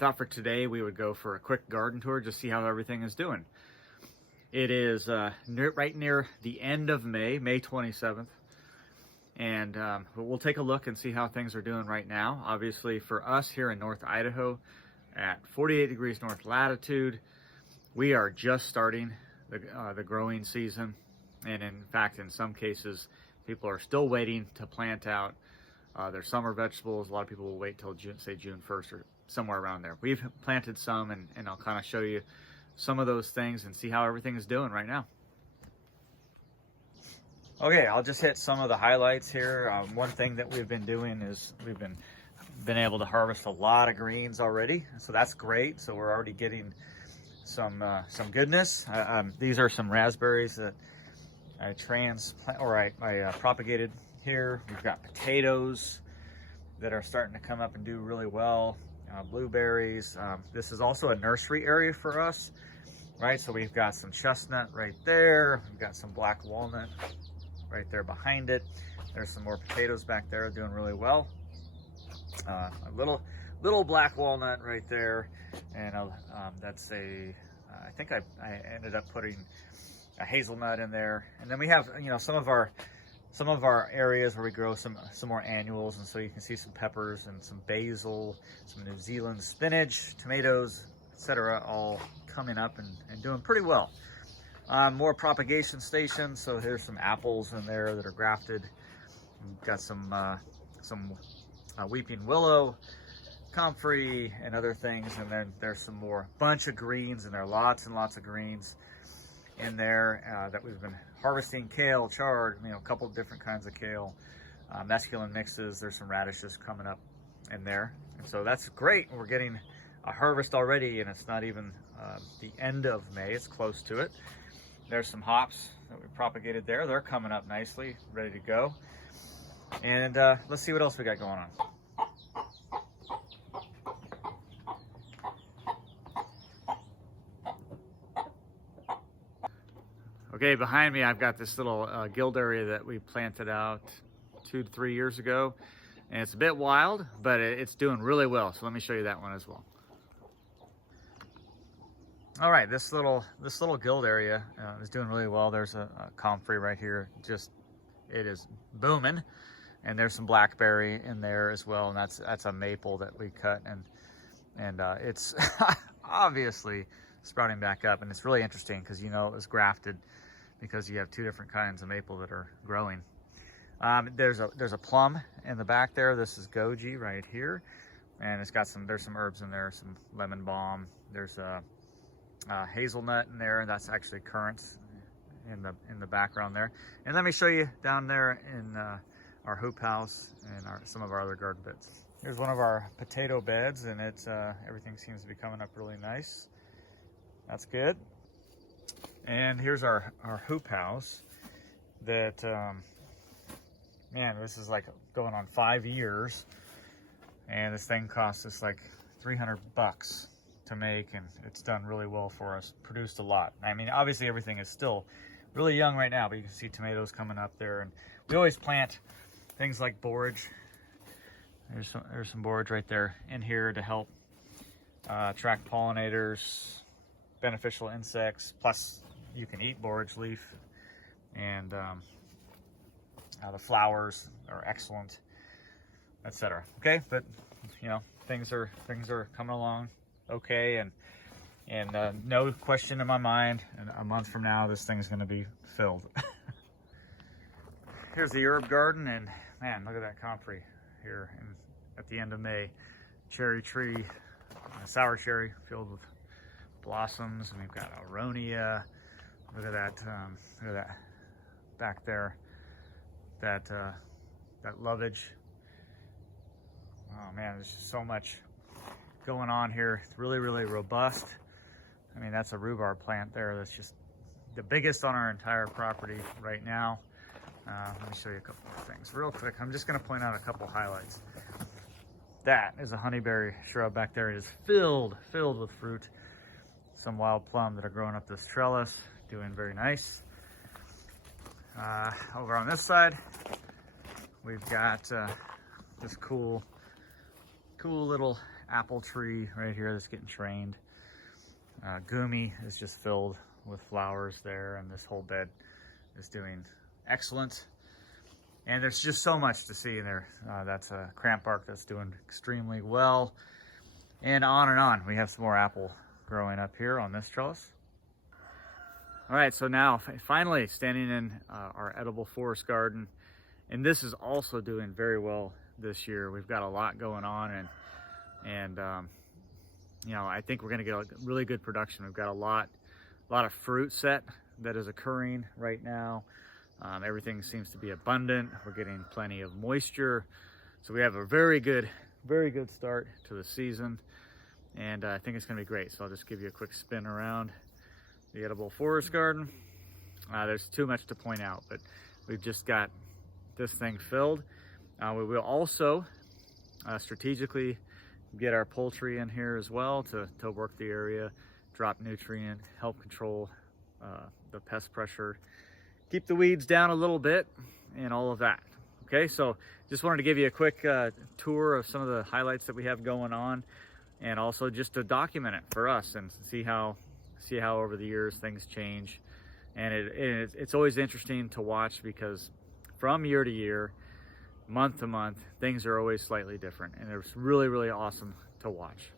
thought for today we would go for a quick garden tour, just see how everything is doing. It is right near the end of May, May 27th. And we'll take a look and see how things are doing right now. Obviously for us here in North Idaho at 48 degrees north latitude, we are just starting the growing season. And in fact, in some cases, people are still waiting to plant out their summer vegetables. A lot of people will wait till June 1st or somewhere around there. We've planted some, and I'll kind of show you some of those things and see how everything is doing right now. Okay, I'll just hit some of the highlights here. One thing that we've been doing is we've been able to harvest a lot of greens already, so that's great. So we're already getting some goodness. These are some raspberries that I propagated here. We've got potatoes that are starting to come up and do really well. Blueberries. This is also a nursery area for us, right? So we've got some chestnut right there. We've got some black walnut right there behind it. There's some more potatoes back there doing really well. A little black walnut right there, and that's I think I ended up putting a hazelnut in there. And then we have some of our areas where we grow some more annuals, and so you can see some peppers and some basil, some New Zealand spinach, tomatoes, etc., all coming up and doing pretty well. More propagation stations, so here's some apples in there that are grafted. We've got some weeping willow, comfrey, and other things, and then there's some more bunch of greens, and there are lots and lots of greens in there that we've been harvesting. Kale, chard, a couple of different kinds of kale, mesclun mixes. There's some radishes coming up in there, and so that's great. We're getting a harvest already, and it's not even the end of May, it's close to it. There's some hops that we propagated there. They're coming up nicely, ready to go. And let's see what else we got going on. Okay, behind me I've got this little guild area that we planted out 2 to 3 years ago. And it's a bit wild, but it's doing really well. So let me show you that one as well. All right, this little guild area is doing really well. There's a comfrey right here. It is booming, and there's some blackberry in there as well. And that's a maple that we cut, and it's obviously sprouting back up. And it's really interesting because it was grafted because you have 2 different kinds of maple that are growing. There's a plum in the back there. This is Goji right here, and there's some herbs in there, some lemon balm. There's a hazelnut in there, and that's actually currants in the background there. And let me show you down there in our hoop house and some of our other garden beds. Here's one of our potato beds, and it's everything seems to be coming up really nice. That's good. And here's our hoop house that man, this is like going on 5 years, and this thing cost us like $300 to make, and it's done really well for us, produced a lot. I mean, obviously everything is still really young right now, but you can see tomatoes coming up there, and we always plant things like borage. There's some borage right there in here to help attract pollinators, beneficial insects, plus you can eat borage leaf, and the flowers are excellent, etc. Okay, but things are coming along okay, and no question in my mind, in a month from now this thing's going to be filled. Here's the herb garden, and man, look at that comfrey here at the end of May. Cherry tree, sour cherry filled with blossoms, and we've got aronia. Look at that back there, that lovage. Oh man, there's just so much going on here. It's really robust. I mean, that's a rhubarb plant there that's just the biggest on our entire property right now. Let me show you a couple more things real quick. I'm just going to point out a couple highlights. That is a honeyberry shrub back there. It is filled with fruit. Some wild plum that are growing up this trellis, doing very nice. Over on this side, we've got this cool little apple tree right here that's getting trained. Gumi is just filled with flowers there, and this whole bed is doing excellent. And there's just so much to see in there. That's a crampbark that's doing extremely well. And on. We have some more apple growing up here on this trellis. All right, so now finally standing in our edible forest garden. And this is also doing very well this year. We've got a lot going on, and you know, I think we're gonna get a really good production. We've got a lot of fruit set that is occurring right now. Everything seems to be abundant. We're getting plenty of moisture. So we have a very good start to the season. And I think it's gonna be great. So I'll just give you a quick spin around the edible forest garden. There's too much to point out, but we've just got this thing filled. We will also strategically get our poultry in here as well to work the area, drop nutrient, help control the pest pressure, keep the weeds down a little bit, and all of that. Okay, so just wanted to give you a quick tour of some of the highlights that we have going on, and also just to document it for us and see how over the years things change. And it's always interesting to watch, because from year to year, month to month, things are always slightly different, and it's really awesome to watch.